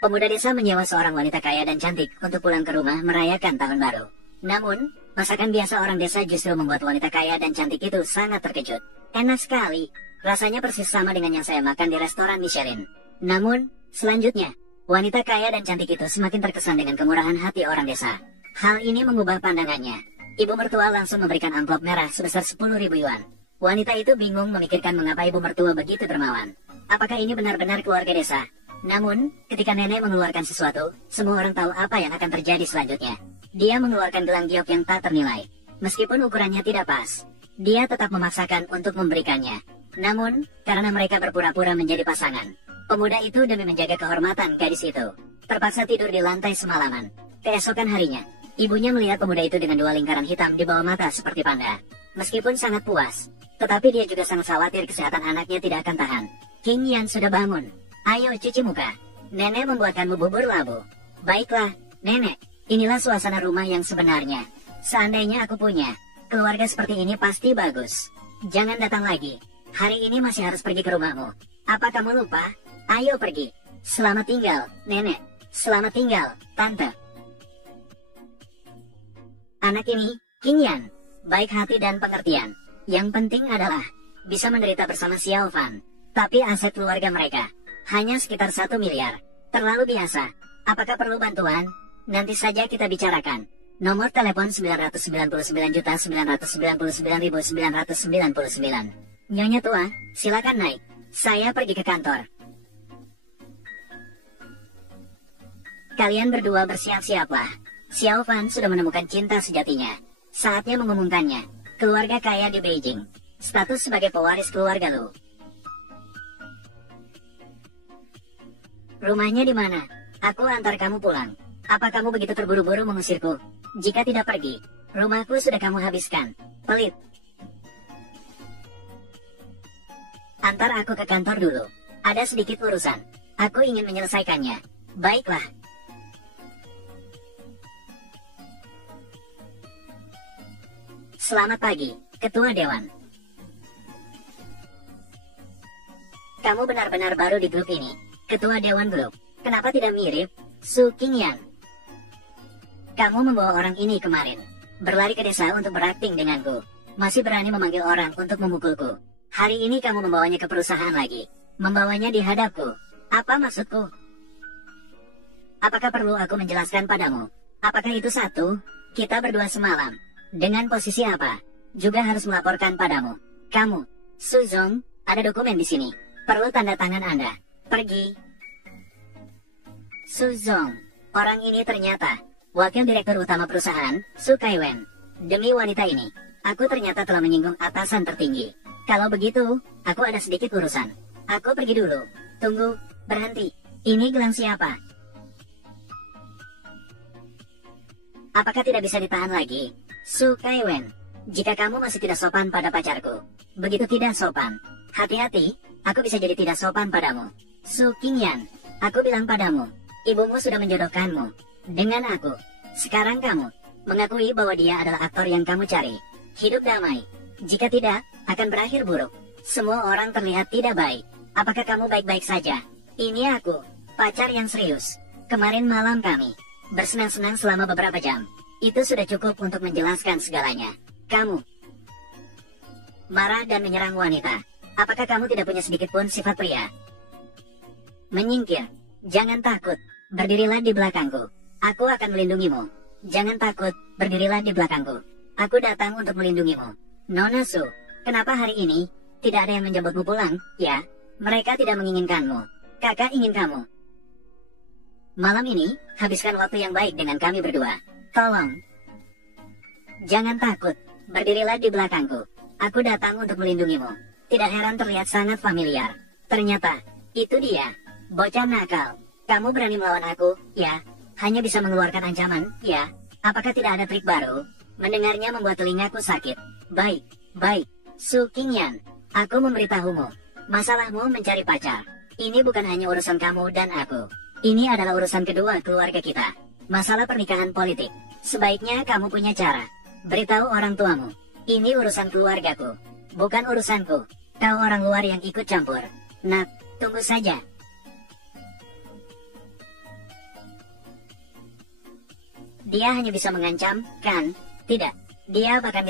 Pemuda desa menyewa seorang wanita kaya dan cantik untuk pulang ke rumah merayakan tahun baru. Namun, masakan biasa orang desa justru membuat wanita kaya dan cantik itu sangat terkejut. Enak sekali, rasanya persis sama dengan yang saya makan di restoran Michelin. Namun, selanjutnya, wanita kaya dan cantik itu semakin terkesan dengan kemurahan hati orang desa. Hal ini mengubah pandangannya. Ibu mertua langsung memberikan amplop merah sebesar 10.000 yuan. Wanita itu bingung memikirkan mengapa ibu mertua begitu dermawan. Apakah ini benar-benar keluarga desa? Namun, ketika nenek mengeluarkan sesuatu, semua orang tahu apa yang akan terjadi selanjutnya. Dia mengeluarkan gelang giok yang tak ternilai. Meskipun ukurannya tidak pas, dia tetap memaksakan untuk memberikannya. Namun, karena mereka berpura-pura menjadi pasangan, pemuda itu demi menjaga kehormatan gadis itu, terpaksa tidur di lantai semalaman. Keesokan harinya, ibunya melihat pemuda itu dengan 2 lingkaran hitam di bawah mata seperti panda. Meskipun sangat puas, tetapi dia juga sangat khawatir kesehatan anaknya tidak akan tahan. King Yan sudah bangun. Ayo cuci muka. Nenek membuatkanmu bubur labu. Baiklah, nenek. Inilah suasana rumah yang sebenarnya. Seandainya aku punya keluarga seperti ini pasti bagus. Jangan datang lagi. Hari ini masih harus pergi ke rumahmu. Apa kamu lupa? Ayo pergi. Selamat tinggal, nenek. Selamat tinggal, tante. Anak ini, King Yan, baik hati dan pengertian. Yang penting adalah bisa menderita bersama Xiao Fan. Tapi aset keluarga mereka hanya sekitar 1 miliar. Terlalu biasa. Apakah perlu bantuan? Nanti saja kita bicarakan. Nomor telepon 999.999.999. Nyonya tua, silakan naik. Saya pergi ke kantor. Kalian berdua bersiap-siaplah. Xiao Fan sudah menemukan cinta sejatinya. Saatnya mengumumkannya. Keluarga kaya di Beijing. Status sebagai pewaris keluarga Lu. Rumahnya di mana? Aku antar kamu pulang. Apa kamu begitu terburu-buru mengusirku? Jika tidak pergi, rumahku sudah kamu habiskan. Pelit. Antar aku ke kantor dulu. Ada sedikit urusan. Aku ingin menyelesaikannya. Baiklah. Selamat pagi, Ketua Dewan. Kamu benar-benar baru di grup ini. Ketua Dewan Grup, kenapa tidak mirip Su Qingyan? Kamu membawa orang ini kemarin, berlari ke desa untuk berakting denganku, masih berani memanggil orang untuk memukulku. Hari ini kamu membawanya ke perusahaan lagi, membawanya di hadapku. Apa maksudku? Apakah perlu aku menjelaskan padamu? Apakah itu satu, kita berdua semalam, dengan posisi apa, juga harus melaporkan padamu. Kamu, Su Zong, ada dokumen di sini, perlu tanda tangan Anda. Pergi. Su Zong, orang ini ternyata wakil direktur utama perusahaan, Su Kaiwen. Demi wanita ini, aku ternyata telah menyinggung atasan tertinggi. Kalau begitu, aku ada sedikit urusan. Aku pergi dulu. Tunggu, berhenti. Ini gelang siapa? Apakah tidak bisa ditahan lagi? Su Kaiwen, jika kamu masih tidak sopan pada pacarku, begitu tidak sopan, hati-hati, aku bisa jadi tidak sopan padamu. Su Qingyan, aku bilang padamu, ibumu sudah menjodohkanmu dengan aku. Sekarang kamu mengakui bahwa dia adalah aktor yang kamu cari. Hidup damai. Jika tidak, akan berakhir buruk. Semua orang terlihat tidak baik. Apakah kamu baik-baik saja? Ini aku, pacar yang serius. Kemarin malam kami bersenang-senang selama beberapa jam. Itu sudah cukup untuk menjelaskan segalanya. Kamu marah dan menyerang wanita. Apakah kamu tidak punya sedikit pun sifat pria? Menyingkir. Jangan takut. Berdirilah di belakangku. Aku akan melindungimu. Jangan takut. Berdirilah di belakangku. Aku datang untuk melindungimu. Nona Su, kenapa hari ini tidak ada yang menjemputmu pulang? Ya, mereka tidak menginginkanmu. Kakak ingin kamu. Malam ini, habiskan waktu yang baik dengan kami berdua. Tolong. Jangan takut. Berdirilah di belakangku. Aku datang untuk melindungimu. Tidak heran terlihat sangat familiar. Ternyata, itu dia. Bocah nakal, kamu berani melawan aku, ya? Hanya bisa mengeluarkan ancaman, ya? Apakah tidak ada trik baru? Mendengarnya membuat telingaku sakit. Baik, baik, Su Qingyan, aku memberitahumu. Masalahmu mencari pacar. Ini bukan hanya urusan kamu dan aku. Ini adalah urusan kedua keluarga kita. Masalah pernikahan politik. Sebaiknya kamu punya cara. Beritahu orang tuamu. Ini urusan keluargaku, bukan urusanku. Kau orang luar yang ikut campur. Nak, tunggu saja. Dia hanya bisa mengancam, kan? Tidak. Dia bahkan bisa